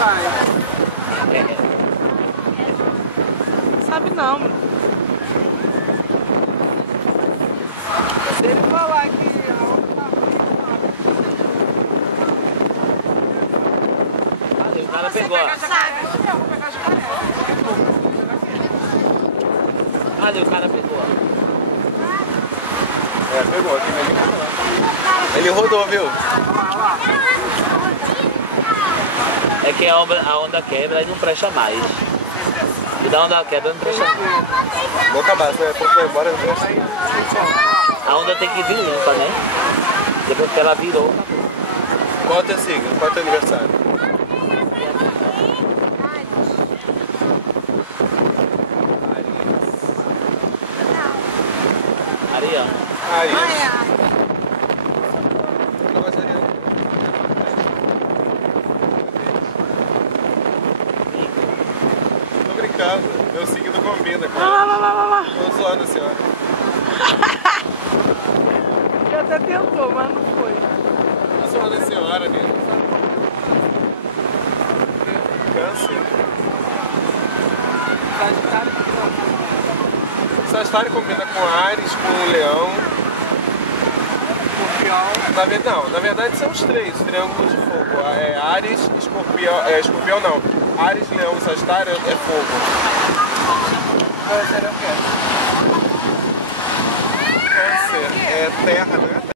vai. Sabe não, mano. Se ele falar que a outra tá Ali, o cara pegou, ó. Ali, o cara pegou, ó. É, pegou aqui, né? Ele rodou, viu? É que a onda quebra e não presta mais. E da onda quebra não presta mais. Vou acabar, você vai embora, não presta. A onda tem que vir limpa, né? Depois que ela virou. Qual é o teu signo? Qual é o teu aniversário? Ariano. Aries. Tô brincando, meu signo combina, cara. Lá. Tô zoando a senhora. Ele até tentou, mas não foi. Tô zoando a senhora, né? Câncer. Sagitário combina com Áries, com Leão. Na verdade são os três triângulos de fogo. É Áries, Escorpião não. Áries, Leão e Sagitário é fogo. Câncer é o quê? Câncer é terra, né?